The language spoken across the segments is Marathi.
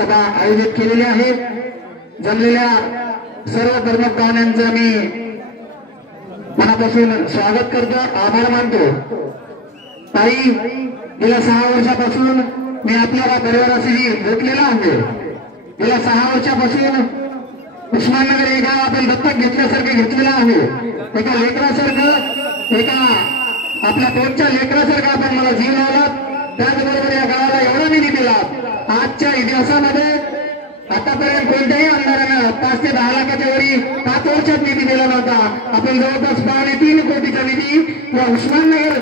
सभा आयोजित केलेली आहे। जमलेल्या सर्व धर्मप्राण्यांचं मी मनापासून स्वागत करतो, आभार मानतो। ताई, गेल्या 6 वर्षापासून मी आपल्या परिवाराशी भेटलेला आहे। गेल्या 6 वर्षापासून उस्माननगर हे गाव आपण दत्तक घेतल्यासारखं घेतलेलं आहे। एका लेकरासारखं, एका आपल्या पोटच्या लेकरासारखं आपण मला जीव लावला। त्याचबरोबर या गावाला एवढा निधी दिला। आजच्या इतिहासामध्ये आतापर्यंत कोणत्याही आमदारानं 5 ते 10 लाखाच्या वरी 5 वर्षात निधी दिला नव्हता। आपण जवळपास 3.5 कोटीचा निधी या उस्माननगर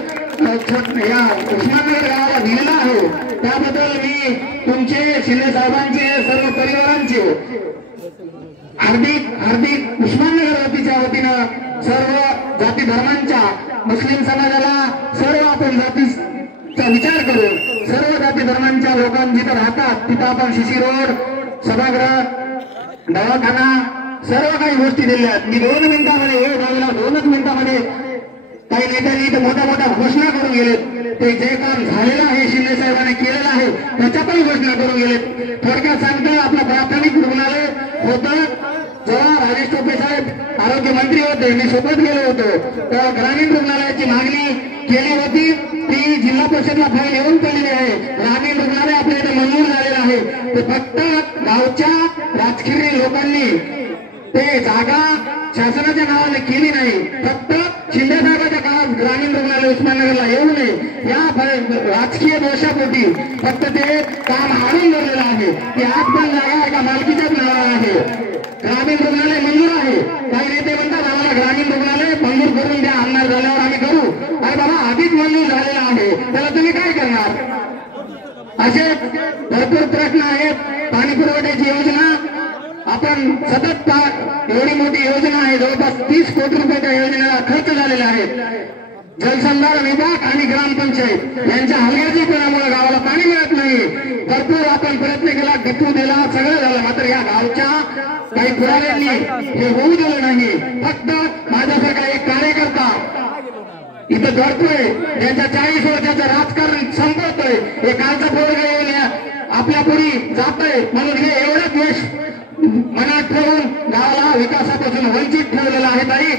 गावाला दिलेला आहे। त्याबद्दल मी तुमचे, शिंदे साहेबांचे, सर्व परिवारांचे हार्दिक उस्माननगर वतीच्या वतीनं सर्व जाती धर्मांच्या, मुस्लिम समाजाला सर्व आपण जातीचा विचार करून सर्व जाती धर्मांच्या लोकांनी जिथं राहतात तिथं आपण शिशी रोड, सभागृह, दवाखाना सर्व काही गोष्टी दिल्या आहेत। मी 2 मिनिटांमध्ये हे गावाला 2च मिनिटांमध्ये काही नेत्यांनी इथं मोठ्या घोषणा करून गेलेत। ते जे काम झालेलं आहे, शिंदे साहेबांनी केलेलं आहे, त्याच्या पण घोषणा करून गेलेत। थोडक्यात सांगतो, आपलं प्राथमिक रुग्णालय होतं जेव्हा राजेश टोपे साहेब आरोग्य मंत्री होते, मी सोबत गेलो होतो, तेव्हा ग्रामीण रुग्णालयाची मागणी केली होती। ती जिल्हा परिषदला फाईल येऊन पडलेली आहे। ग्रामीण रुग्णालय आपल्या इथे मंजूर झालेलं आहे। ते फक्त गावच्या राजकीय लोकांनी ते जागा शासनाच्या नावाने केली नाही। फक्त शिंदे साहेबांच्या काळात ग्रामीण रुग्णालय उस्माननगरला येऊ नये या राजकीय दोषापोटी फक्त ते काम आणून धरलेलं आहे। ती आज पण जागा एका मालकीच्याच नावावर आहे। ग्रामीण रुग्णालय मंजूर आहे। काही नेते म्हणतात आम्हाला ग्रामीण रुग्णालय मंजूर करून द्या, आमदार झाल्यावर आम्ही करू। अरे बाबा, आधीच मंजूर झालेला आहे, त्याला तुम्ही काय करणार? असे भरपूर प्रश्न आहेत। पाणी पुरवठ्याची योजना आपण सतत, एवढी मोठी योजना आहे, जवळपास 30 कोटी रुपये त्या योजनेला खर्च झालेला आहे। जलसंधारण विभाग आणि ग्रामपंचायत यांच्या हलगर्जीपणामुळे गावाला पाणी मिळत नाही। भरपूर आपण प्रयत्न केला, डिपू दिला, सगळं झालं, मात्र या गावच्या काही पुराव्यांनी हे होऊ दिलं नाही। फक्त माझ्यासारखा एक कार्यकर्ता इथं धरतोय, ज्यांच्या 40 वर्षाचं राजकारण संपवतोय, हे कालचा पोरगा येऊन आपल्या पुढे जातोय म्हणून हे एवढा द्वेष मनात ठेवून गावाला विकासापासून वंचित ठेवलेला आहे। ताई,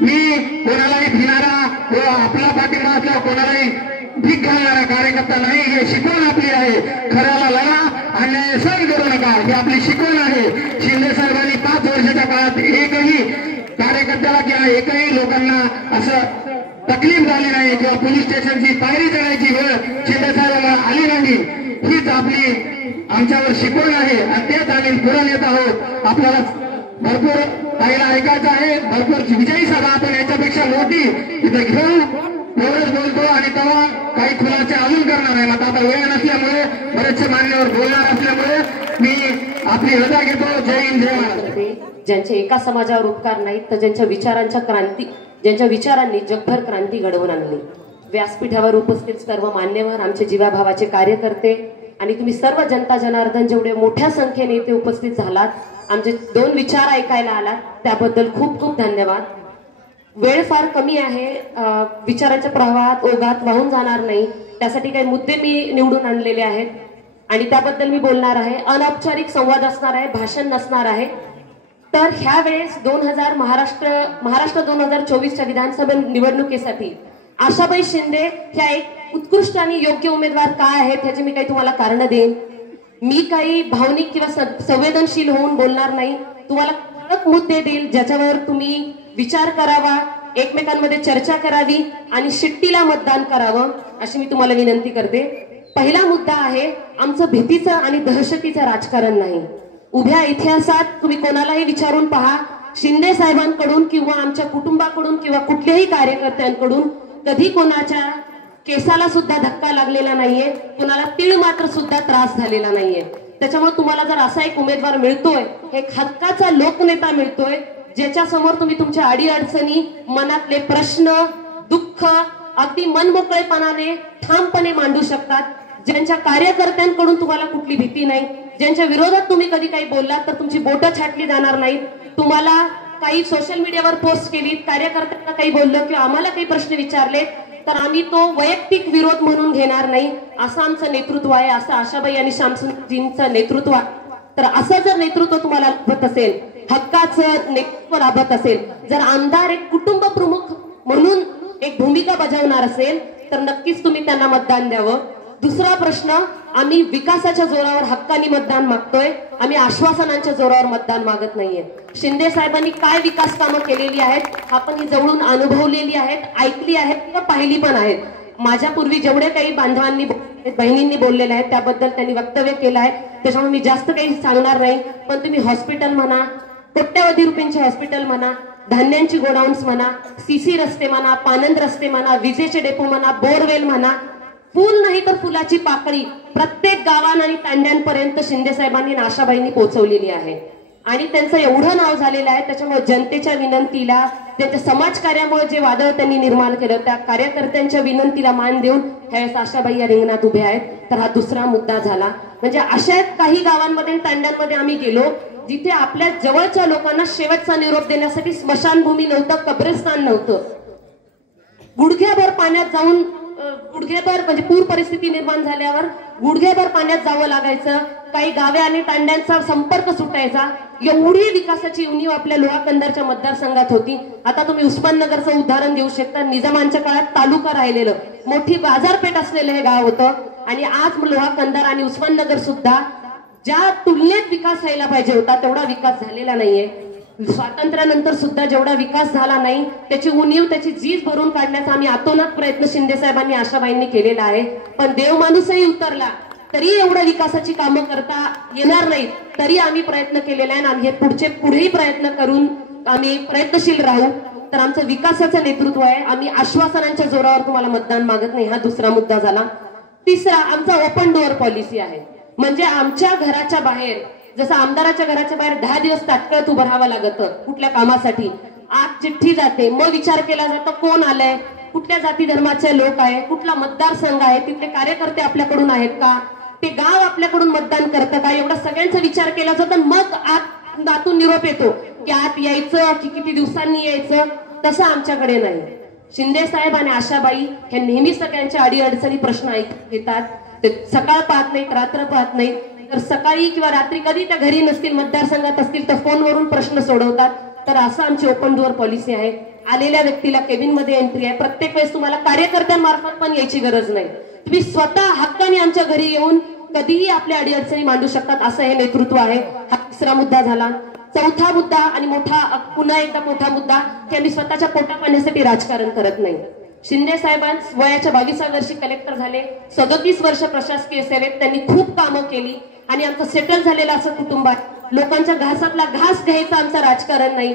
मी कोणालाही भिणारा व आपला पाठिंबा असल्यावर कोणालाही भीक घालणारा कार्यकर्ता नाही। हे शिकवण आपली आहे। खऱ्याला लढा, अन्याय सहन करू नका, ही आपली शिकवण आहे। शिंदे साहेबांनी 5 वर्षाच्या काळात एकही कार्यकर्त्याला किंवा एकही लोकांना असं तकलीफ झाली नाही किंवा पोलीस स्टेशनची पायरी चढायची वेळ शिंदे साहेबांना आली नाही। हीच आपली आमच्यावर शिकवण आहे आणि तेच आम्ही पुढे येत आहोत। आपल्याला भरपूर काहीला ऐकायचं आहे, भरपूर विजयी सभा आपण याच्यापेक्षा मोठी इथे घेऊ, एवढंच बोलतो आणि तेव्हा काही खुलासे अजून करणार आहे। आता वेळ नसल्यामुळे, बरेचसे मान्यवर बोलणार असल्यामुळे मी आपली रजा घेतो। जय हिंद, जय महाराष्ट्र। ज्यांचे एका समाजावर उपकार नाहीत, तर ज्यांच्या विचारांनी जगभर क्रांती घडवून आणली। व्यासपीठावर उपस्थित सर्व मान्यवर, आमचे जीवाभावाचे कार्यकर्ते आणि तुम्ही सर्व जनता जनार्दन जेवढे मोठ्या संख्येने इथे उपस्थित झालात, आमचे 2 विचार ऐकायला आलात, त्याबद्दल खूप खूप धन्यवाद। वेळ फार कमी आहे, विचाराच्या प्रवाहात ओघात वाहून जाणार नाही, त्यासाठी काही मुद्दे मी निवडून आणलेले आहेत आणि त्याबद्दल मी बोलणार आहे। अनौपचारिक संवाद असणार आहे, भाषण नसणार आहे। तर ह्या वेळेस महाराष्ट्र 2024च्या विधानसभा निवडणुकीसाठी आशाबाई शिंदे ह्या एक उत्कृष्ट आणि योग्य उमेदवार काय आहेत ह्याची मी काही तुम्हाला कारण देईन। मी काही भावनिक किंवा संवेदनशील होऊन बोलणार नाही, तुम्हाला कडक मुद्दे देईल ज्याच्यावर तुम्ही विचार करावा, एकमेकांमध्ये चर्चा करावी आणि शिट्टीला मतदान करावं अशी मी तुम्हाला विनंती करते। पहिला मुद्दा आहे, आमचं भीतीचं आणि दहशतीचं राजकारण नाही। उभ्या इतिहासात तुम्ही कोणालाही विचारून पहा, शिंदे साहेबांकडून किंवा आमच्या कुटुंबाकडून किंवा कुठल्याही कार्यकर्त्यांकडून कधी कोणाच्या केसाला सुद्धा धक्का लागलेला नाहीये, कोणाला तीळ मात्र सुद्धा त्रास झालेला नाहीये। त्याच्यामुळे तुम्हाला जर असा एक उमेदवार मिळतोय, एक हक्काचा लोकनेता मिळतोय, ज्याच्या समोर तुम्ही तुमच्या अडीअडचणी, मनातले प्रश्न, दुःख अगदी मनमोकळेपणाने ठामपणे मांडू शकतात, ज्यांच्या कार्यकर्त्यांकडून तुम्हाला कुठली भीती नाही, ज्यांच्या विरोधात तुम्ही कधी काही बोललात तर तुमची बोटं छाटली जाणार नाहीत, तुम्हाला काही सोशल मीडियावर पोस्ट केली, कार्यकर्त्यांना काही बोललं किंवा आम्हाला काही प्रश्न विचारले तर आम्ही तो वैयक्तिक विरोध म्हणून घेणार नाही. असं आमचं नेतृत्व आहे, असं आशाबाई आणि श्यामसुंदरजींचं नेतृत्व आहे. तर असं जर नेतृत्व तुम्हाला लाभत असेल, हक्काचं नेतृत्व लाभत असेल, जर आमदार एक कुटुंब प्रमुख म्हणून एक भूमिका बजावणार असेल तर नक्कीच तुम्ही त्यांना मतदान द्यावं. दुसरा प्रश्न, आम्ही विकासाच्या जोरावर हक्कानी मतदान मागतोय, आम्ही आश्वासनांच्या जोरावर मतदान मागत नाहीये. शिंदे साहेबांनी काय विकास कामं केलेली आहेत आपण ही जवळून अनुभवलेली आहेत, ऐकली आहेत किंवा पाहिली पण आहेत. माझ्या पूर्वी जेवढे काही बांधवांनी बहिणींनी बोललेले आहेत त्याबद्दल त्यांनी वक्तव्य केलं आहे, त्याच्यामुळे मी जास्त काही सांगणार नाही. पण तुम्ही हॉस्पिटल म्हणा, कोट्यवधी रुपयांचे हॉस्पिटल म्हणा, धान्यांची गोडाऊन्स म्हणा, सीसी रस्ते म्हणा, पानंद रस्ते म्हणा, विजेचे डेपो म्हणा, बोरवेल म्हणा, फुल नाही तर फुलाची पाकळी प्रत्येक गावान आणि तांड्यांपर्यंत शिंदे साहेबांनी आणि आशाबाईंनी पोहोचवलेली आहे. आणि त्यांचं एवढं नाव झालेलं आहे, त्याच्यामुळे जनतेच्या विनंतीला, त्यांच्या समाजकार्यामुळे जे वादळ त्यांनी निर्माण केलं त्या कार्यकर्त्यांच्या विनंतीला मान देऊन ह्यावेळेस आशाबाई या रिंगणात उभ्या आहेत. तर हा दुसरा मुद्दा झाला. म्हणजे अशा काही गावांमध्ये तांड्यांमध्ये आम्ही गेलो जिथे आपल्या जवळच्या लोकांना शेवटचा निरोप देण्यासाठी स्मशानभूमी नव्हतं, कब्रस्तान नव्हतं. गुडघ्याभर पाण्यात जाऊन, गुडघेभर म्हणजे पूर परिस्थिती निर्माण झाल्यावर गुडघेभर पाण्यात जावं लागायचं. काही गावे आणि तांड्यांचा संपर्क सुटायचा. एवढी विकासाची उणीव आपल्या लोहा कंधारच्या मतदारसंघात होती. आता तुम्ही उस्माननगरचं उदाहरण देऊ शकता. निजामांच्या काळात तालुका राहिलेलं, मोठी बाजारपेठ असलेलं हे गाव होतं. आणि आज लोहा कंधार आणि उस्माननगर सुद्धा ज्या तुलनेत विकास व्हायला पाहिजे होता तेवढा विकास झालेला नाहीये. स्वातंत्र्यानंतर सुद्धा जेवढा विकास झाला नाही त्याची उणीव, त्याची झीज भरून काढण्याचा आम्ही अतोनात प्रयत्न शिंदे साहेबांनी, आशाबाईंनी केलेला आहे. पण देव माणूसही उतरला तरी एवढं विकासाची कामं करता येणार नाहीत, तरी आम्ही प्रयत्न केलेला आहे आणि हे पुढेही प्रयत्न करून आम्ही प्रयत्नशील राहू. तर आमचं विकासाचं नेतृत्व आहे. आम्ही आश्वासनांच्या जोरावर तुम्हाला मतदान मागत नाही. हा दुसरा मुद्दा झाला. तिसरा, आमचा ओपन डोअर पॉलिसी आहे. म्हणजे आमच्या घराच्या बाहेर, जसं आमदाराच्या घराच्या बाहेर 10 दिवस तात्काळ उभं राहावं लागतं कुठल्या कामासाठी, आज चिठ्ठी जाते, मग विचार केला जातो कोण आलंय, कुठल्या जाती धर्माचे लोक आहे, कुठला मतदारसंघ आहे, तिथले कार्यकर्ते आपल्याकडून आहेत का, ते गाव आपल्याकडून मतदान करतं का, एवढा सगळ्यांचा विचार केला जातो. मग आतून निरोप येतो की आत यायचं की किती दिवसांनी यायचं. तसं आमच्याकडे नाही. शिंदे साहेब आणि आशाबाई हे नेहमी सगळ्यांच्या अडीअडचणी प्रश्न घेतात. ते सकाळ पाहत नाहीत, रात्र पाहत नाहीत. तर सकाळी किंवा रात्री कधी त्या घरी नसतील, मतदारसंघात असतील तर फोनवरून प्रश्न सोडवतात. तर असं आमची ओपन डोअर पॉलिसी आहे. आलेल्या व्यक्तीला केबिन मध्ये एंट्री आहे. प्रत्येक वेळेस तुम्हाला कार्यकर्त्यांमार्फत पण यायची गरज नाही. तुम्ही स्वतः हक्काने आमच्या घरी येऊन कधीही आपल्या अडीअडचणी मांडू शकतात. असं हे नेतृत्व आहे. हा तिसरा मुद्दा झाला. चौथा मुद्दा आणि पुन्हा एकदा मोठा मुद्दा की आम्ही स्वतःच्या पोटा पाण्यासाठी राजकारण करत नाही. शिंदे साहेबांस वयाच्या 22व्या वर्षी कलेक्टर झाले. 37 वर्ष प्रशासकीय सेवेत त्यांनी खूप कामं केली आणि आमचं सेटल झालेलं असं कुटुंब आहे. लोकांच्या घासातला घास घ्यायचं आमचं राजकारण नाही.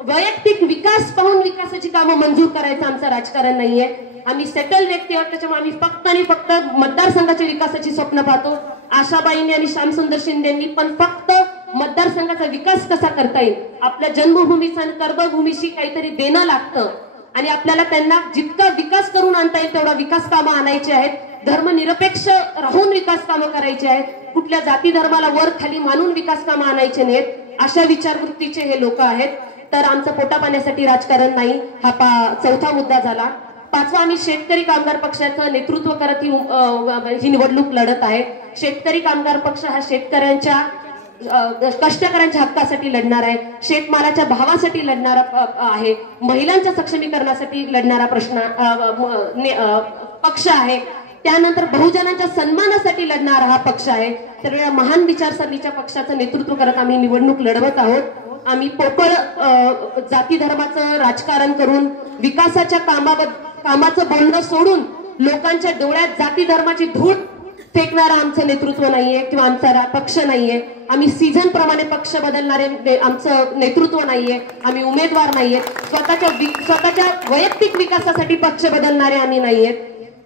वैयक्तिक विकास पाहून विकासाची कामं मंजूर करायचं आमचं राजकारण नाहीये. आम्ही सेटल व्यक्ती आहोत, त्याच्यामुळे आम्ही फक्त आणि फक्त मतदारसंघाच्या विकासाची स्वप्न पाहतो. आशाबाईंनी आणि श्यामसुंदर शिंदेंनी पण फक्त मतदारसंघाचा विकास कसा करता येईल, आपल्या जन्मभूमीचा आणि कर्मभूमीशी काहीतरी देणं लागतं आणि आपल्याला त्यांना जितका विकास करून आणता येईल तेवढा विकास कामं आणायची आहेत. धर्मनिरपेक्ष राहून विकास कामं करायची आहेत. कुठल्या जाती धर्माला वर खाली मानून विकास कामं आणायचे नाहीत. अशा विचारवृत्तीचे हे लोक आहेत. तर आमचं पोटा पाण्यासाठी राजकारण नाही. हा चौथा मुद्दा झाला. पाचवा, आम्ही शेतकरी कामगार पक्षाचं नेतृत्व करत ही निवडणूक लढत आहे. शेतकरी कामगार पक्ष हा शेतकऱ्यांच्या कष्टकऱ्यांच्या हक्कासाठी लढणार आहे. शेतमालाच्या भावासाठी लढणारा आहे. महिलांच्या सक्षमीकरणासाठी लढणारा पक्ष आहे. त्यानंतर बहुजनांच्या सन्मानासाठी लढणारा हा पक्ष आहे. तर या महान विचारसरणीच्या पक्षाचं नेतृत्व करत आम्ही निवडणूक लढवत आहोत. आम्ही पोकळ जाती धर्माचं राजकारण करून विकासाच्या कामाचं बोलणं सोडून लोकांच्या डोळ्यात जाती धर्माची धूळ फेकणारा आमचं नेतृत्व नाहीये किंवा आमचा पक्ष नाहीये. आम्ही सीझन प्रमाणे पक्ष बदलणारे आमचं नेतृत्व नाहीये. आम्ही उमेदवार नाहीये. स्वतःच्या वैयक्तिक विकासासाठी पक्ष बदलणारे आम्ही नाहीयेत.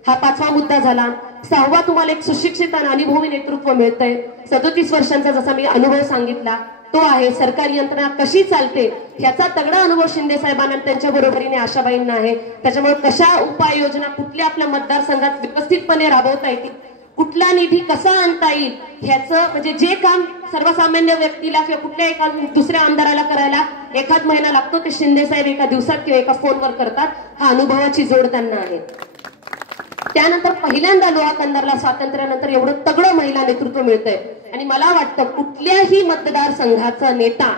हा पाचवा मुद्दा झाला. सहावा, तुम्हाला एक सुशिक्षित आणि अनुभवी नेतृत्व मिळतंय. 37 वर्षांचा जसा मी अनुभव सांगितला तो आहे. सरकारी यंत्रणा कशी चालते ह्याचा तगडा अनुभव शिंदे साहेबांना त्यांच्या बरोबरीने आशाबाईंना आहे. त्याच्यामुळे कशा उपाययोजना कुठल्या आपल्या मतदारसंघात व्यवस्थितपणे राबवता येतील, कुठला निधी कसा आणता येईल, ह्याचं म्हणजे जे काम सर्वसामान्य व्यक्तीला किंवा कुठल्या एका दुसऱ्या आमदाराला करायला एखाद महिना लागतो ते शिंदे साहेब एका दिवसात किंवा एका फोनवर करतात. हा अनुभवाची जोड त्यांना आहे. त्यानंतर पहिल्यांदा लोहा कंधारला स्वातंत्र्यानंतर एवढं तगडं महिला नेतृत्व मिळतंय. आणि मला वाटतं कुठल्याही मतदारसंघाचा नेता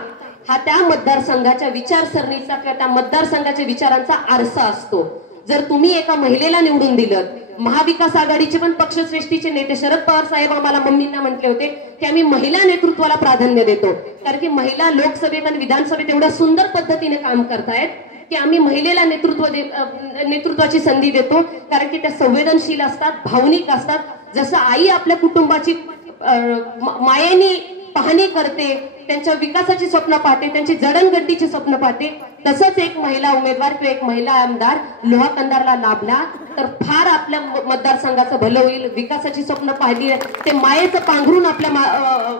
हा त्या मतदारसंघाच्या विचारसरणीचा किंवा त्या मतदारसंघाच्या विचारांचा आरसा असतो. जर तुम्ही एका महिलेला निवडून दिलं, महाविकास आघाडीचे पण पक्षश्रेष्ठीचे नेते शरद पवार साहेब आम्हाला मम्मींना म्हटले होते की आम्ही महिला नेतृत्वाला प्राधान्य देतो, कारण की महिला लोकसभेत आणि विधानसभेत एवढ्या सुंदर पद्धतीने काम करतायत की आम्ही महिलेला नेतृत्वाची संधी देतो, कारण की त्या संवेदनशील असतात, भावनिक असतात. जसं आई आपल्या कुटुंबाची मायेनी पाहणी करते, त्यांच्या विकासाची स्वप्न पाहते, त्यांची जडणघडणीची स्वप्न पाहते, तसंच एक महिला उमेदवार किंवा एक महिला आमदार लोहा कंधारला लाभला तर फार आपल्या मतदारसंघाचं भलं होईल. विकासाची स्वप्न पाहिली ते मायेचं पांघरून आपल्या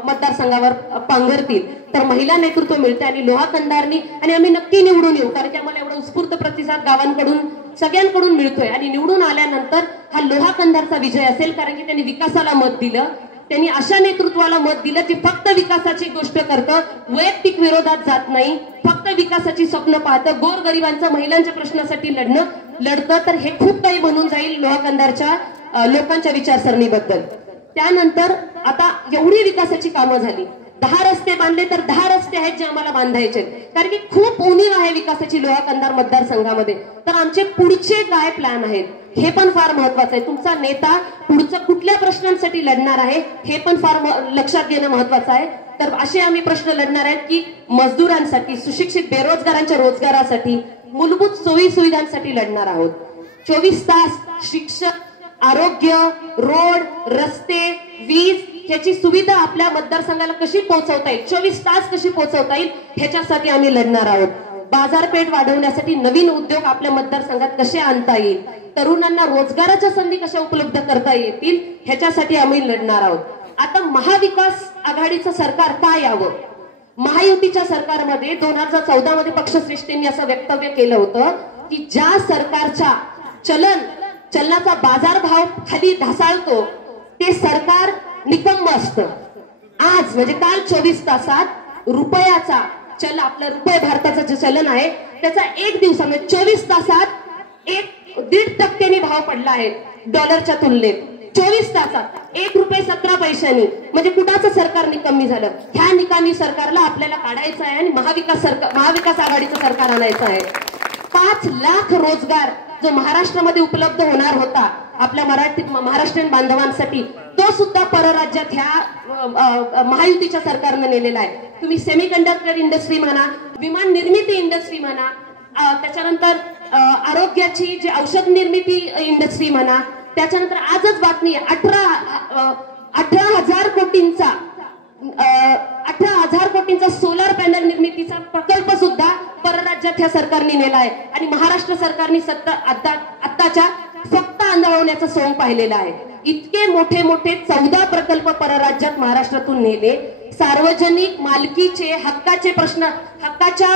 मतदारसंघावर पांघरतील तर महिला नेतृत्व मिळते. आणि लोहा कंधारनी आणि आम्ही नक्की निवडून येऊ, कारण की आम्हाला एवढा उत्स्फूर्त प्रतिसाद गावांकडून सगळ्यांकडून मिळतोय. आणि निवडून आल्यानंतर हा लोहा कंधारचा विजय असेल, कारण की त्यांनी विकासाला मत दिलं, त्यांनी अशा नेतृत्वाला मत दिलं की फक्त विकासाची गोष्ट करतं, वैयक्तिक विरोधात जात नाही, फक्त विकासाची स्वप्न पाहतं, गोरगरिबांच्या महिलांच्या प्रश्नासाठी लढतं. तर हे खूप काही बनून जाईल लोहा कंधारच्या लोकांच्या विचारसरणीबद्दल. त्यानंतर आता एवढी विकासाची कामं झाली, 10 रस्ते बांधले तर 10 रस्ते आहेत जे आम्हाला बांधायचे, कारण की खूप उणीव आहे विकासाची लोहा कंधार मतदारसंघामध्ये. तर आमचे पुढचे काय प्लॅन आहेत हे पण फार महत्वाचं आहे. तुमचा नेता पुढच्या कुठल्या प्रश्नांसाठी लढणार आहे हे पण फार लक्षात घेणं महत्वाचं आहे. तर असे आम्ही प्रश्न लढणार आहेत की मजदुरांसाठी, सुशिक्षित बेरोजगारांच्या रोजगारासाठी, मूलभूत सोयी सुविधांसाठी लढणार आहोत. 24 तास शिक्षण, आरोग्य, रोड, रस्ते, वीज ह्याची सुविधा आपल्या मतदारसंघाला कशी पोहोचवता येईल, 24 तास कशी पोहोचवता येईल ह्याच्यासाठी आम्ही लढणार आहोत. बाजारपेठ वाढवण्यासाठी नवीन उद्योग आपल्या मतदारसंघात कसे आणता येईल, तरुणांना रोजगाराच्या संधी कशा उपलब्ध करता येतील ह्याच्यासाठी आम्ही लढणार आहोत. आता महाविकास आघाडीचं सरकार का यावं? महायुतीच्या सरकारमध्ये 2014 मध्ये पक्षश्रेष्ठींनी असं वक्तव्य केलं होतं की ज्या सरकारच्या चलनाचा बाजारभाव खाली ढासळतो ते सरकार निकम्म असतं. आज म्हणजे काल 24 तासात रुपयाचा आपलं रुपये भारताचं जे चलन आहे त्याचा एक दिवसामध्ये 24 तासात 1.5% भाव पडला आहे डॉलरच्या तुलनेत. 24 तासात 1 रुपये 17 पैशांनी, म्हणजे कुणाचं सरकार निकम्मी झालं. ह्या निकामी सरकारला आपल्याला काढायचं आहे आणि महाविकास आघाडीचं सरकार आणायचं आहे. 5 लाख रोजगार जो महाराष्ट्रामध्ये उपलब्ध होणार होता आपल्या महाराष्ट्रीयन बांधवांसाठी, तो सुद्धा परराज्यात ह्या महायुतीच्या सरकारनं नेलेला आहे. तुम्ही सेमीकंडक्टर इंडस्ट्री म्हणा, विमान निर्मिती इंडस्ट्री म्हणा, त्याच्यानंतर आरोग्याची जी औषध निर्मिती इंडस्ट्री म्हणा, त्याच्यानंतर आजच बातमी 18,000 कोटींचा सोलार पॅनल निर्मितीचा प्रकल्प सुद्धा परराज्यात ह्या सरकारने नेला आहे. आणि महाराष्ट्र सरकारने आत्ताच्या फक्त आंदोलनाचं सोंग पाहिलेलं आहे. इतके मोठे 14 प्रकल्प परराज्यात महाराष्ट्रातून नेले. सार्वजनिक मालकीचे हक्काचे प्रश्न, हक्काच्या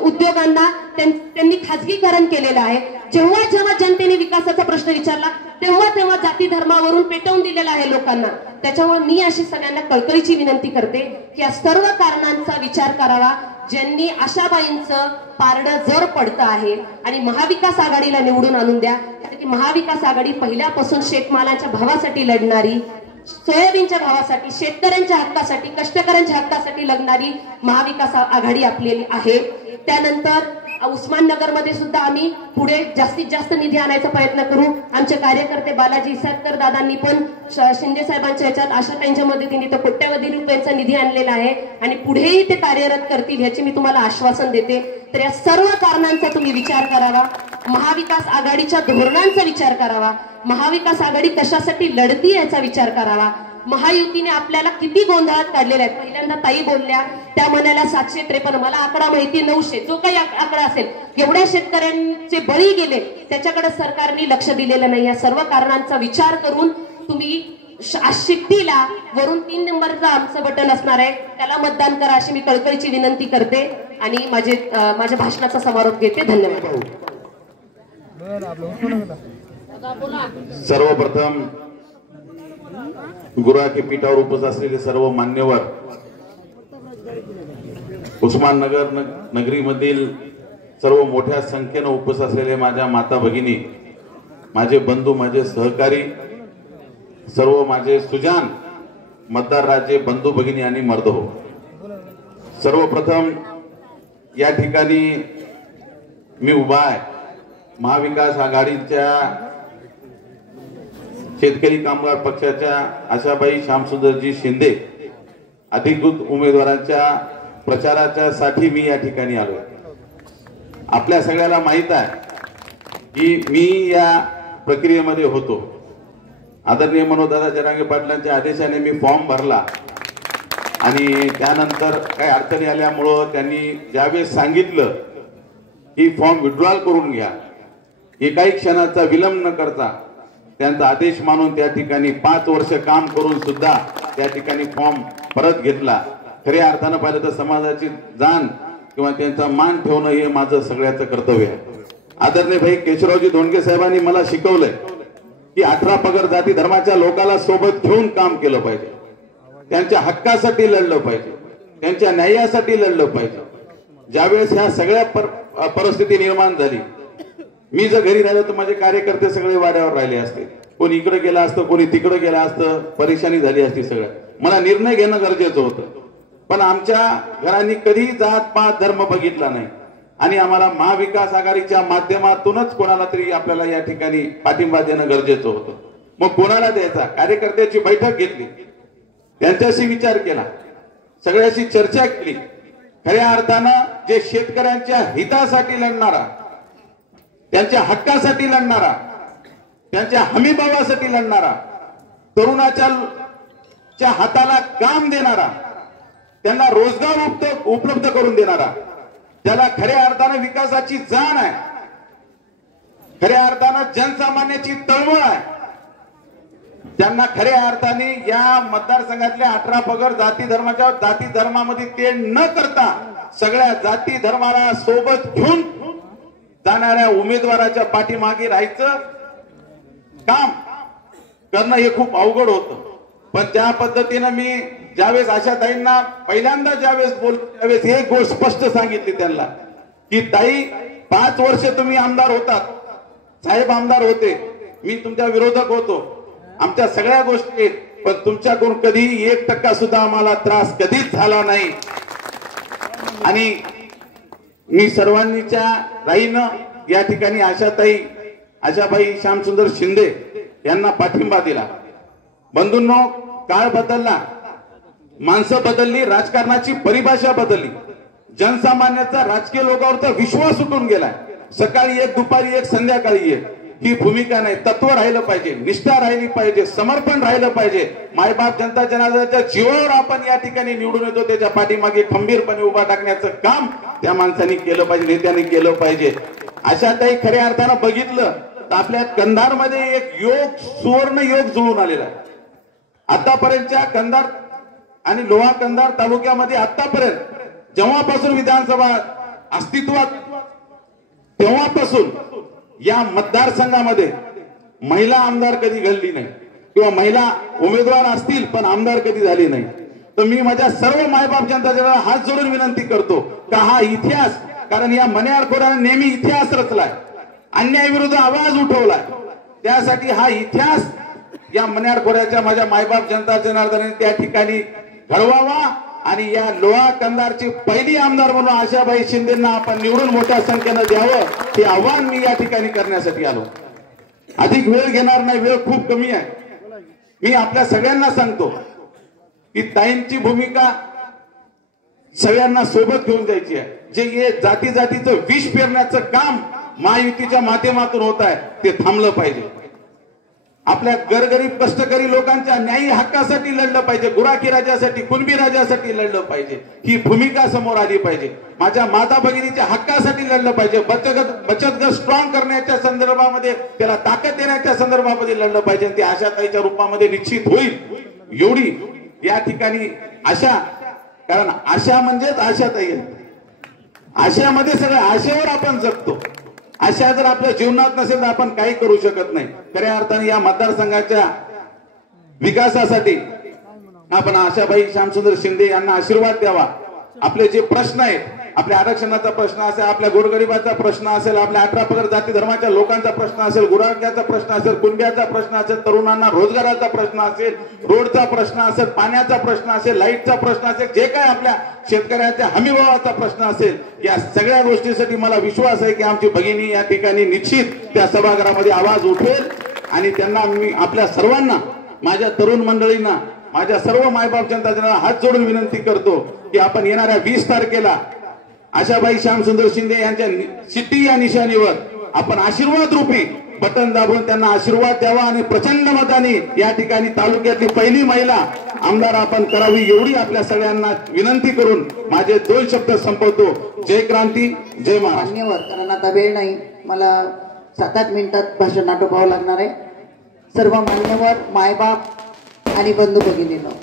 उद्योगांना त्यांनी खाजगीकरण केलेलं आहे. जेव्हा जनतेने विकासाचा प्रश्न विचारला तेव्हा जाती धर्मावरून पेटवून दिलेला आहे लोकांना. त्याच्यामुळे मी अशी सगळ्यांना कळकळीची विनंती करते की या सर्व कारणांचा विचार करावा, ज्यांनी आशाबाईंचं पारडं जर पडतं आहे, आणि महाविकास आघाडीला निवडून आणून द्या. की महाविकास आघाडी पहिल्यापासून शेतमालाच्या भावासाठी लढणारी, सोयाबीनच्या भावासाठी, शेतकऱ्यांच्या हक्कासाठी, कष्टकऱ्यांच्या हक्कासाठी लढणारी महाविकास आघाडी आपली आहे. त्यानंतर उस्माननगरमध्ये सुद्धा आम्ही पुढे जास्तीत जास्त निधी आणायचा प्रयत्न करू. आमचे कार्यकर्ते बालाजी इसादकर दादांनी पण शिंदे साहेबांच्या याच्यात आशा त्यांच्या मदतीने तो कोट्यवधी रुपयांचा निधी आणलेला आहे आणि पुढेही ते कार्यरत करतील ह्याची मी तुम्हाला आश्वासन देते. तर या सर्व कारणांचा तुम्ही विचार करावा, महाविकास आघाडीच्या धोरणांचा विचार करावा, महाविकास आघाडी कशासाठी लढती याचा विचार करावा. महायुतीने आपल्याला किती गोंधळात काढलेल्या आहेत. पहिल्यांदा ताई बोलल्या, त्या म्हणाल्या 753, मला आकडा माहिती 900, जो काही आकडा असेल, एवढ्या शेतकऱ्यांचे बळी गेले त्याच्याकडे सरकारने लक्ष दिलेलं नाही. या सर्व कारणांचा विचार करून तुम्ही शिट्टीला वरून 3 नंबरचं आमचं बटन असणार आहे त्याला मतदान करा अशी मी कळकळीची विनंती करते आणि माझ्या भाषणाचा समारोप घेते. धन्यवाद. सर्वप्रथम गुरुके पीठावर उपस्थित असलेले सर्व मान्यवर, उस्माननगर नगरीमधील सर्व मोठ्या संख्येने उपस्थित असलेले माझ्या माता भगिनी, माझे बंधू, माझे सहकारी, सर्व माझे सुजान मतदार राजे, बंधू भगिनी आणि मर्दहो, सर्वप्रथम या ठिकाणी मी उभा आहे महाविकास आघाडीच्या शेतकरी कामगार पक्षाच्या आशाबाई श्यामसुंदरजी शिंदे अधिकृत उमेदवारांच्या प्रचाराच्या साठी मी या ठिकाणी आलो. आपल्या सगळ्याला माहित आहे की मी या प्रक्रियेमध्ये होतो. आदरणीय मनोजदादा जरांगे पाटलांच्या आदेशाने मी फॉर्म भरला आणि त्यानंतर काही अडचणी आल्यामुळं त्यांनी ज्यावेळेस सांगितलं की फॉर्म विड्रॉल करून घ्या, एकाही क्षणाचा विलंब न करता त्यांचा आदेश मानून त्या ठिकाणी 5 वर्ष काम करून सुद्धा त्या ठिकाणी फॉर्म परत घेतला. खऱ्या अर्थानं पाहिलं तर समाजाची जाण किंवा त्यांचा मान ठेवणं हे माझं सगळ्याचं कर्तव्य आहे. आदरणीय भाई केशवरावजी धोंडगे साहेबांनी मला शिकवलंय की 18 पगड जाती धर्माच्या लोकांना सोबत घेऊन काम केलं पाहिजे, त्यांच्या हक्कासाठी लढलं पाहिजे, त्यांच्या न्यायासाठी लढलं पाहिजे. ज्यावेळेस ह्या सगळ्या परिस्थिती निर्माण झाली, मी जर घरी राहिलो तर माझे कार्यकर्ते सगळे वाड्यावर राहिले असते, कोणी इकडे गेला असतं, कोणी तिकडे गेला असतं, परेशानी झाली असती. सगळं मला निर्णय घेणं गरजेचं होतं. पण आमच्या घरांनी कधी जात पात धर्म बघितला नाही आणि आम्हाला महाविकास आघाडीच्या माध्यमातूनच कोणाला तरी आपल्याला या ठिकाणी पाठिंबा देणं गरजेचं होतं. मग कोणाला द्यायचा? कार्यकर्त्याची बैठक घेतली, त्यांच्याशी विचार केला, सगळ्याशी चर्चा केली. खऱ्या अर्थानं जे शेतकऱ्यांच्या हितासाठी लढणारा, त्यांच्या हक्कासाठी लढणारा, त्यांच्या हमीभावासाठी लढणारा, तरुणाच्या हाताला काम देणारा, त्यांना रोजगार उपलब्ध करून देणारा, ज्याला खऱ्या अर्थानं विकासाची जाण आहे, खऱ्या अर्थानं जनसामान्याची तळमळ आहे, त्यांना खऱ्या अर्थाने या मतदारसंघातल्या 18 पगड जाती धर्मामध्ये ते न करता सगळ्या जाती धर्माला सोबत घेऊन जाणाऱ्या उमेदवाराच्या पाठीमागे राहायचं काम करणं हे खूप अवघड होतं. पण त्या पद्धतीनं मी ज्यावेळेस आशाताईंना पहिल्यांदा ज्यावेळेस त्यावेळेस हे गोष्ट स्पष्ट सांगितली त्यांना की ताई 5 वर्ष तुम्ही आमदार होतात, साहेब आमदार होते, मी तुमच्या विरोधक होतो, आमच्या सगळ्या गोष्टी, पण तुमच्याकडून कधी 1% सुद्धा आम्हाला त्रास कधीच झाला नाही आणि मी सर्वांनीच्या राहीनं या ठिकाणी आशाबाई श्यामसुंदर शिंदे यांना पाठिंबा दिला. बंधूंनो, काळ बदलला, माणसं बदलली, राजकारणाची परिभाषा बदलली, जनसामान्याचा राजकीय लोकांवरचा विश्वास उठून गेलाय. सकाळी एक, दुपारी एक, संध्याकाळी एक, ही भूमिका नाही. तत्व राहिलं पाहिजे, निष्ठा राहिली पाहिजे, समर्पण राहिलं पाहिजे. मायबाप जनता जनार्दनाच्या जीवावर आपण या ठिकाणी निवडून येतो, त्याच्या पाठीमागे खंबीरपणे उभा टाकण्याचं काम त्या माणसांनी केलं पाहिजे, नेत्यांनी केलं पाहिजे. अशातही खऱ्या अर्थानं बघितलं तर आपल्या कंधारमध्ये एक योग, सुवर्ण योग जुळून आलेला आहे. आतापर्यंतच्या कंधार आणि लोहा कंधार तालुक्यामध्ये आतापर्यंत जेव्हापासून विधानसभा अस्तित्वात तेव्हापासून या मतदारसंघामध्ये महिला आमदार कधी घडली नाही किंवा महिला उमेदवार असतील पण आमदार कधी झाली नाही. तर मी माझ्या सर्व मायबाप जनता जनाला हात जोडून विनंती करतो का हा इतिहास, कारण या मण्यारखोराने नेहमी इतिहास रचलाय, अन्यायाविरुद्ध आवाज उठवलाय, त्यासाठी हा इतिहास या मण्यारखोऱ्याच्या माझ्या मायबाप जनता जनार्दनाने त्या ठिकाणी घडवावा आणि या लोहा कंधारची पहिली आमदार म्हणून आशाबाई शिंदेना आपण निवडून मोठ्या संख्येनं द्यावं, हे आव्हान मी या ठिकाणी करण्यासाठी आलो. अधिक वेळ घेणार नाही, वेळ खूप कमी आहे. मी आपल्या सगळ्यांना सांगतो की ताईंची भूमिका सगळ्यांना सोबत घेऊन जायची आहे. जे हे जाती जातीचं विष पेरण्याचं काम महायुतीच्या माध्यमातून होत आहे ते थांबलं पाहिजे. आपल्या गरगरीब कष्टकरी लोकांच्या न्यायी हक्कासाठी लढलं पाहिजे, गुराखी राजासाठी, कुणबी राजासाठी लढलं पाहिजे, ही भूमिका समोर आली पाहिजे. माझ्या माता भगिनीच्या हक्कासाठी लढलं पाहिजे, बचत गट स्ट्रॉंग करण्याच्या संदर्भामध्ये, त्याला ताकद देण्याच्या संदर्भामध्ये लढलं पाहिजे. ते आशाताईच्या रूपामध्ये निश्चित होईल एवढी या ठिकाणी आशा, कारण आशा म्हणजेच आशाताई आहे. आशयामध्ये सगळ्या आशेवर आपण जगतो. आशा जर आपल्या जीवनात नसेल तर आपण काही करू शकत नाही. खऱ्या अर्थाने या मतदारसंघाच्या विकासासाठी आपण आशाबाई श्यामसुंदर शिंदे यांना आशीर्वाद द्यावा आपले जे प्रश्न आहेत, आपल्या आरक्षणाचा प्रश्न असेल, आपल्या गोरगरिबाचा प्रश्न असेल, आपल्या 18 पगड जाती धर्माच्या लोकांचा प्रश्न असेल, गुराख्याचा प्रश्न असेल, कुणब्याचा प्रश्न असेल, तरुणांना रोजगाराचा प्रश्न असेल, रोडचा प्रश्न असेल, पाण्याचा प्रश्न असेल, लाईटचा प्रश्न असेल, जे काय आपल्या शेतकऱ्यांच्या हमीभावाचा प्रश्न असेल, या सगळ्या गोष्टीसाठी मला विश्वास आहे की आमची भगिनी या ठिकाणी निश्चित त्या सभागृहामध्ये आवाज उठवेल आणि त्यांना मी आपल्या सर्वांना, माझ्या तरुण मंडळींना, माझ्या सर्व मायबाप जनता जनांना हात जोडून विनंती करतो की आपण येणाऱ्या 20 तारखेला आशाबाई श्यामसुंदर शिंदे यांच्या शिट्टी या निशाणीवर आपण आशीर्वाद रूपी बटन दाबून त्यांना आशीर्वाद द्यावा आणि प्रचंड मताने या ठिकाणी तालुक्यातली पहिली महिला आमदार आपण करावी एवढी आपल्या सगळ्यांना विनंती करून माझे 2 शब्द संपवतो. जय क्रांती, जय महाराष्ट्र. मान्यवर, कारण आता वेळ नाही, मला 7-8 मिनिटात भाषण आटोपावं लागणार आहे. सर्व मान्यवर, मायबाप आणि बंधू भगिनींनो,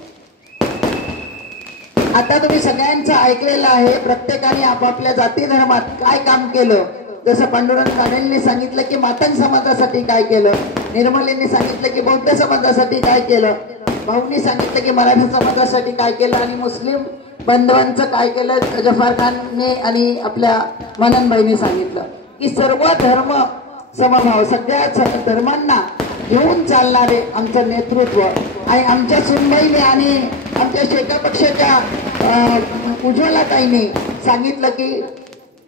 आता तुम्ही सगळ्यांचं ऐकलेलं आहे. प्रत्येकाने आपापल्या जाती धर्मात काय काम केलं. जसं पांडुरंग कानेंनी सांगितलं की मातंग समाजासाठी काय केलं, निर्मलेंनी सांगितलं की बौद्ध समाजासाठी काय केलं, भाऊंनी सांगितलं की मराठा समाजासाठी काय केलं, आणि मुस्लिम बांधवांचं काय केलं जफार खानने आणि आपल्या मननबाईंनी सांगितलं की सर्व धर्म समभाव, सगळ्या धर्मांना घेऊन चालणारे आमचं नेतृत्व. आणि आमच्या सुनबाईने आणि आमच्या शेका पक्षाच्या उज्ज्वलाताईने सांगितलं की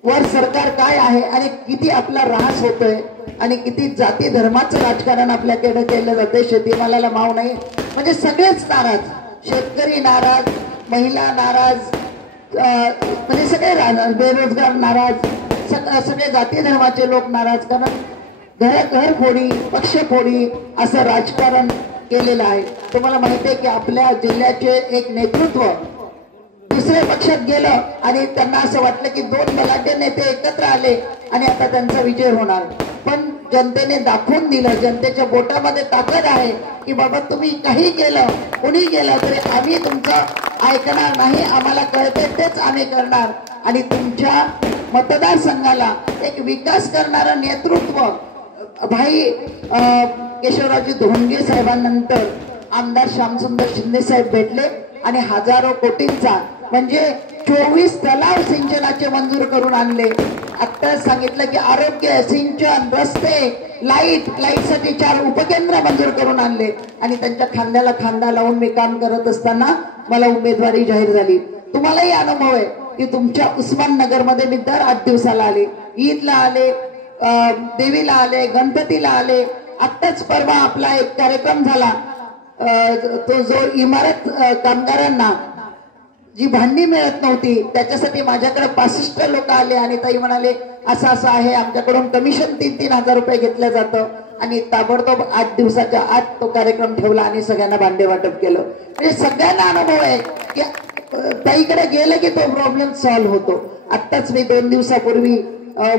वर सरकार काय आहे आणि किती आपला ऱ्हास होतोय आणि किती जाती धर्माचं राजकारण आपल्याकडे केलं जाते. शेतीमालाला भाव नाही, म्हणजे सगळेच नाराज, शेतकरी नाराज, महिला नाराज, म्हणजे सगळे नाराज, बेरोजगार नाराज, सगळे जाती धर्माचे लोक नाराज. कारण घरफोडी, पक्षफोडी असं राजकारण केलेलं आहे. तुम्हाला माहिती आहे की आपल्या जिल्ह्याचे एक नेतृत्व दुसऱ्या पक्षात गेलं आणि त्यांना असं वाटलं की 2 बलाढ्य नेते एकत्र आले आणि आता त्यांचा विजय होणार. पण जनतेने दाखवून दिलं, जनतेच्या बोटामध्ये ताकद आहे की बाबा तुम्ही काही केलं, कोणी केलं तरी आम्ही तुमचं ऐकणार नाही, आम्हाला कळते तेच आम्ही करणार. आणि तुमच्या मतदारसंघाला एक विकास करणारं नेतृत्व भाई केशवरावजी धोंडगे साहेबांनंतर आमदार श्यामसुंदर शिंदे साहेब भेटले आणि हजारो कोटींचा, म्हणजे 24 तलाव सिंचनाचे मंजूर करून आणले. आता सांगितलं की आरोग्य, सिंचन, रस्ते, लाईटसाठी 4 उपकेंद्र मंजूर करून आणले. आणि त्यांच्या खांद्याला खांदा लावून मी काम करत असताना मला उमेदवारी जाहीर झाली. तुम्हालाही अनुभव आहे की तुमच्या उस्माननगरमध्ये मी दर 8 दिवसाला आले, ईदला आले, देवीला आले, गणपतीला आले. आत्ताच परवा आपला एक कार्यक्रम झाला, तो जो इमारत कामगारांना जी भांडी मिळत नव्हती त्याच्यासाठी माझ्याकडे 65 लोक आले आणि ताई म्हणाले असं असं आहे, आमच्याकडून कमिशन 3-3 हजार रुपये घेतलं जातं. आणि ताबडतोब 8 दिवसाच्या आत तो कार्यक्रम ठेवला आणि सगळ्यांना भांडे वाटप केलं. म्हणजे सगळ्यांना अनुभव आहे की ताईकडे गेलं की तो प्रॉब्लेम सॉल्व्ह होतो. आत्ताच मी 2 दिवसापूर्वी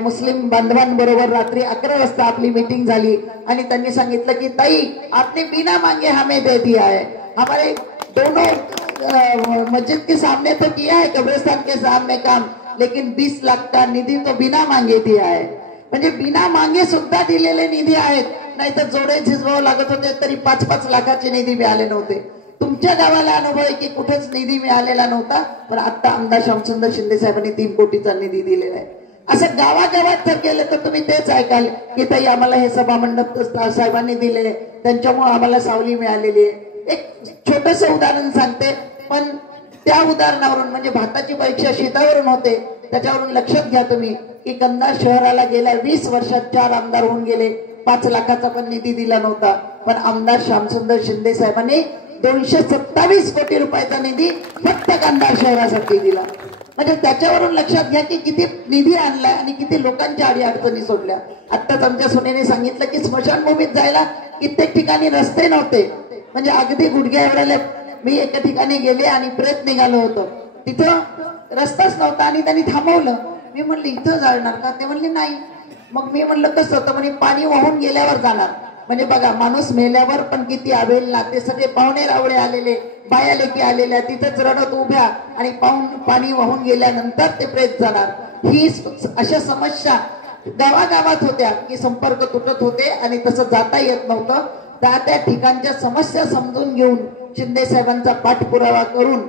मुस्लिम बांधवांबरोबर रात्री 11 वाजता आपली मीटिंग झाली आणि त्यांनी सांगितलं की ताई आपने बिना मांगे हमें दे दिया है, हमारे दोनों मस्जिद के सामने तो किया है, कब्रिस्तान के सामने काम, लेकिन 20 लाख का निधी तो बिना मांगे दिया है. म्हणजे बिना मांगे सुद्धा दिलेले निधी आहेत. नाहीतर जोडे झिजवावं लागत होते तरी 5-5 लाखाचे निधी मिळाले नव्हते. तुमच्या गावाला अनुभव आहे की कुठेच निधी मिळालेला नव्हता, पण आता आमदार श्यामसुंदर शिंदे साहेबांनी 3 कोटीचा निधी दिलेला आहे. असं गावागावात जर गेलं तर तुम्ही तेच ऐकाल की ताई आम्हाला हे सभा मंडप साहेबांनी दिले, त्यांच्यामुळे आम्हाला सावली मिळालेली आहे. एक छोटस उदाहरण सांगते, पण त्या उदाहरणावरून, म्हणजे भाताची परीक्षा शेतावरून होते, त्याच्यावरून लक्षात घ्या तुम्ही की कंधार शहराला गेल्या 20 वर्षात 4 आमदार होऊन गेले, 5 लाखाचा पण निधी दिला नव्हता. पण आमदार श्यामसुंदर शिंदे साहेबांनी 227 कोटी रुपयाचा निधी फक्त कंधार शहरासाठी दिला. म्हणजे त्याच्यावरून लक्षात घ्या की किती निधी आणलाय आणि किती लोकांच्या अडीअडचणी सोडल्या. आत्ताच आमच्या सुनेने सांगितलं की स्मशानभूमीत जायला कित्येक ठिकाणी रस्ते नव्हते, म्हणजे अगदी गुडघ्या एवढ्याला. मी एका ठिकाणी गेले आणि प्रेत निघालो होतो, तिथं रस्ताच नव्हता आणि त्यांनी थांबवलं. मी म्हणलं इथं जाणार का, ते म्हणले नाही. मग मी म्हणलं कसं होतं, म्हणजे पाणी वाहून गेल्यावर जाणार. म्हणजे बघा, माणूस मेल्यावर पण किती आवेल ना, ते सगळे पाहुणे रावळे आलेले, बाया लेकी आलेल्या तिथंच रडत उभ्या आणि पाणी वाहून गेल्यानंतर ते प्रेत जाणार. ही अशा समस्या गावागावात होत्या की संपर्क तुटत होते आणि तसं जाता येत नव्हतं. त्या ठिकाणच्या समस्या समजून घेऊन शिंदे साहेबांचा पाठपुरावा करून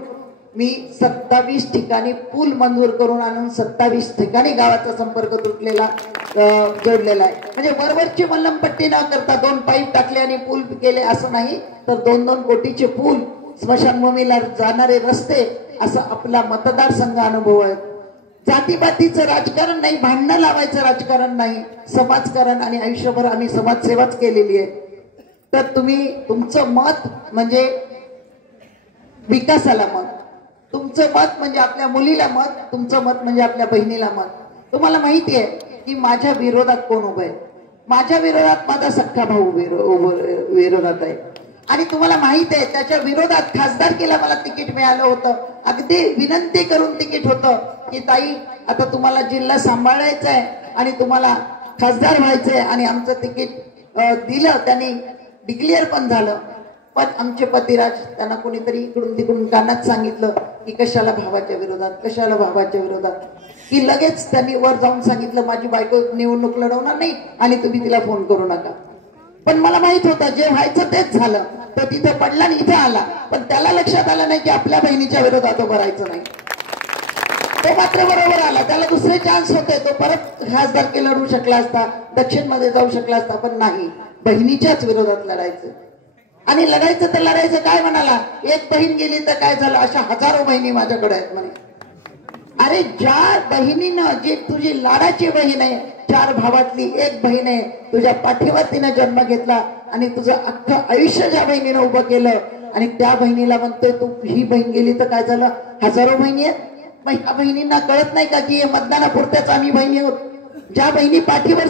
मी 27 ठिकाणी पूल मंजूर करून आणून 27 ठिकाणी गावाचा संपर्क तुटलेला जोडलेला आहे. म्हणजे वरवरची मल्लमपट्टी न करता 2 पाईप टाकले आणि पूल केले असं नाही, तर 2-2 कोटीचे पूल, स्मशानभूमीला जाणारे रस्ते, असा आपला मतदारसंघ अनुभव आहे. जातीपातीचं राजकारण नाही, भांडणं लावायचं राजकारण नाही, समाजकारण. आणि आयुष्यभर आम्ही समाजसेवाच केलेली आहे. तर तुम्ही तुमचं मत म्हणजे विकासाला मत, तुमचं मत म्हणजे आपल्या मुलीला मत, तुमचं मत म्हणजे आपल्या बहिणीला मत. तुम्हाला माहिती आहे की माझ्या विरोधात कोण उभं आहे? माझ्या विरोधात माझा सख्खा भाऊ विरोधात आहे. आणि तुम्हाला माहित आहे त्याच्या विरोधात खासदारकीला मला तिकीट मिळालं होतं. अगदी विनंती करून तिकीट होतं की ताई आता तुम्हाला जिल्हा सांभाळायचा आहे आणि तुम्हाला खासदार व्हायचंय, आणि आमचं तिकीट दिलं. त्यांनी डिक्लेअर पण झालं. पण आमचे पतिराज त्यांना कोणीतरी इकडून तिकडून कानात सांगितलं की कशाला भावाच्या विरोधात, कशाला भावाच्या विरोधात, की लगेच त्यांनी वर जाऊन सांगितलं माझी बायको निवडणूक लढवणार नाही आणि तुम्ही तिला फोन करू नका. पण मला माहित होतं जे व्हायचं तेच झालं. तो तिथं पडला आणि इथं आला. पण त्याला लक्षात आलं नाही की आपल्या बहिणीच्या विरोधात उभं राहायचं नाही. तो मात्र बरोबर आला. त्याला दुसरे चान्स होते, तो परत खासदारकी लढू शकला असता, दक्षिण मध्ये जाऊ शकला असता. पण नाही, बहिणीच्याच विरोधात लढायचं. आणि लढायचं तर लढायचं. काय म्हणाला, एक बहीण गेली तर काय झालं, अशा हजारो बहिणी माझ्याकडे आहेत म्हणे. अरे ज्या बहिणीनं, जी तुझी लाडाची बहीण आहे, 4 भावातली एक बहीण आहे, तुझ्या पाठीवर तिने जन्म घेतला आणि तुझं अख्खं आयुष्य ज्या बहिणीनं उभं केलं, आणि त्या बहिणीला म्हणतोय तू ही बहीण गेली तर काय झालं, हजारो बहिणी आहेत. मग ह्या बहिणींना कळत नाही का की हे मतदानापुरत्याच आम्ही बहिणी आहोत. ज्या बहिणी पाठीवर,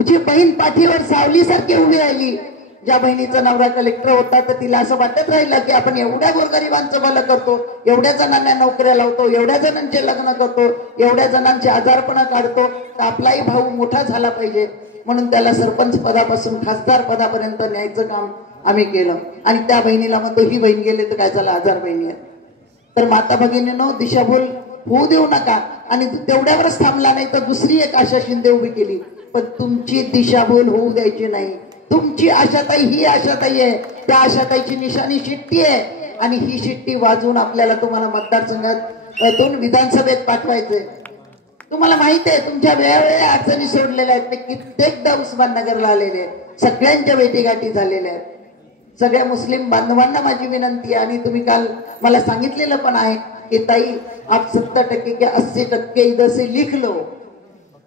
जी बहीण पाठीवर सावलीसारखी उभी राहिली, ज्या बहिणीचा नवरा कलेक्टर होता, तर तिला असं वाटत राहिलं की आपण एवढ्या गोरगरिबांचं भलं करतो, एवढ्या जणांना नोकऱ्या लावतो, एवढ्या जणांचे लग्न करतो, एवढ्या जणांचे आजारपणा काढतो, तर आपलाही भाऊ मोठा झाला पाहिजे म्हणून त्याला सरपंच पदापासून खासदार पदापर्यंत न्यायचं काम आम्ही केलं. आणि त्या बहिणीला म्हणतो ही बहीण गेली तर काय झालं, 1000 बहिणी आहेत. तर माता भगिनींनो, दिशाभूल होऊ देऊ नका. आणि तेवढ्यावरच थांबला नाही तर दुसरी एक आशा शिंदे उभी केली. पण तुमची दिशाभूल होऊ द्यायची नाही. तुमची आशाताई ही आशाताई आहे, त्या आशाताईची निशाणी शिट्टी आहे, आणि ही शिट्टी वाजवून आपल्याला तुम्हाला मतदारसंघातून विधानसभेत पाठवायचंय. तुम्हाला माहित आहे तुमच्या वेळोवेळी अडचणी सोडलेल्या आहेत. मी कित्येकदा उस्माननगरला आलेले, सगळ्यांच्या भेटीगाठी झालेल्या आहेत. सगळ्या मुस्लिम बांधवांना माझी विनंती आहे, आणि तुम्ही काल मला सांगितलेलं पण आहे की ताई आप 70% कि 80% इधर से लिख लो,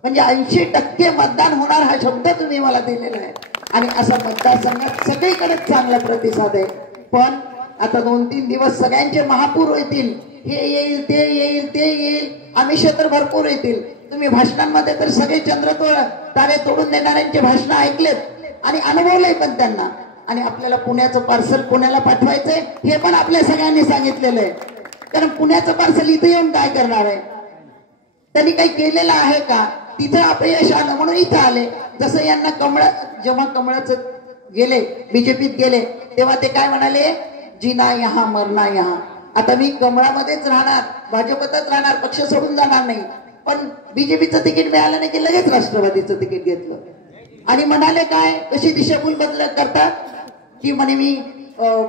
म्हणजे 80% मतदान होणार हा शब्द तुम्ही मला दिलेला आहे. आणि असा मतदारसंघात सगळीकडे चांगला प्रतिसाद आहे. पण आता 2-3 दिवस सगळ्यांचे महापूर येतील, हे येईल ते येईल ते येईल, आमिष तर भरपूर येतील. तुम्ही भाषणांमध्ये तर सगळे तारे तोडून देणाऱ्यांचे भाषण ऐकलेत आणि अनुभवलंय पण त्यांना. आणि आपल्याला पुण्याचं पार्सल पुण्याला पाठवायचंय हे पण आपल्या सगळ्यांनी सांगितलेलं आहे. कारण पुण्याचं पार्सल इथे येऊन काय करणार आहे, त्यांनी काही केलेलं आहे का? तिथं अपयश आलं म्हणून इथं आले. जसं यांना जेव्हा कमळाचं गेले, बीजेपीत गेले, तेव्हा ते काय म्हणाले, जीना यहा मरना यहा. आता मी कमळामध्येच राहणार, भाजपतच राहणार, पक्ष सोडून जाणार नाही. पण बीजेपीचं तिकीट मिळालं नाही की लगेच राष्ट्रवादीचं तिकीट घेतलं. आणि म्हणाले काय, कशी दिशाभूल करतात की म्हणे मी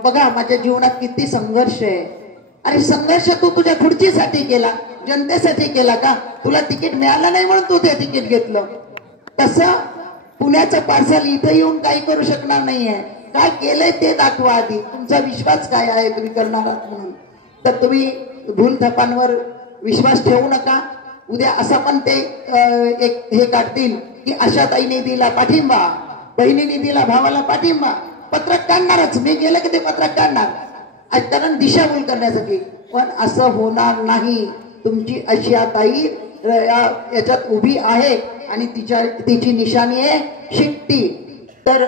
बघा माझ्या जीवनात किती संघर्ष आहे. अरे संघर्ष तू तुझ्या खुर्चीसाठी केला, जनतेसाठी केला का? तुला तिकीट मिळालं नाही म्हणून तू ते तिकीट घेतलं. तसं पुण्याचं पार्सल इथं येऊन काही करू शकणार नाहीये. काय केलंय ते दाखवा आधी, तुमचा विश्वास काय आहे तुम्ही करणार आहात म्हणून. तर तुम्ही भूलथापांवर विश्वास ठेवू नका. उद्या असं पण ते एक हे काढतील की आशाताईने दिला पाठिंबा, बहिणीने दिला भावाला पाठिंबा, पत्रक काढणारच. मी गेलं की ते पत्रक काढणार, कारण दिशाभूल करण्यासाठी. पण असं होणार नाही. तुमची आशाताई याच्यात उभी आहे आणि तिची निशाणी आहे शिट्टी. तर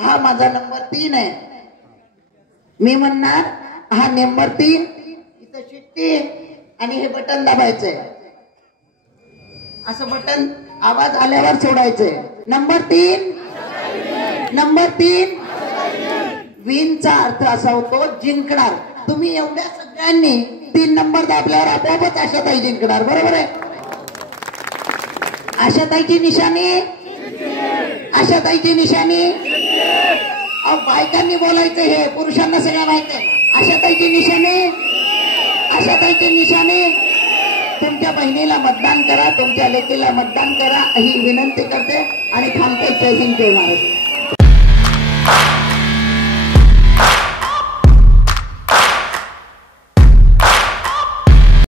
हा माझा नंबर 3 आहे. मी म्हणणार हा नंबर 3, इथं शिट्टी आणि हे बटन दाबायचंय. असं बटन आवाज आल्यावर सोडायचंय. नंबर 3, नंबर 3 विनचा अर्थ असा होतो जिंकणार. तुम्ही एवढ्या सगळ्यांनी 3 नंबर दाबल्यावर आपोआपच आशाताई जिंकणार. बरोबर आहे. आशाताईची निशाणी, आशाताईची निशाणी. बायकांनी बोलायचं, हे पुरुषांना सगळ्या माहिती आहे. आशाताईची निशाणी आशाताईची निशाणी तुमच्या बहिणीला मतदान करा, तुमच्या लेकीला मतदान करा ही विनंती करते आणि थांबते. जय हिंद जय महाराष्ट्र.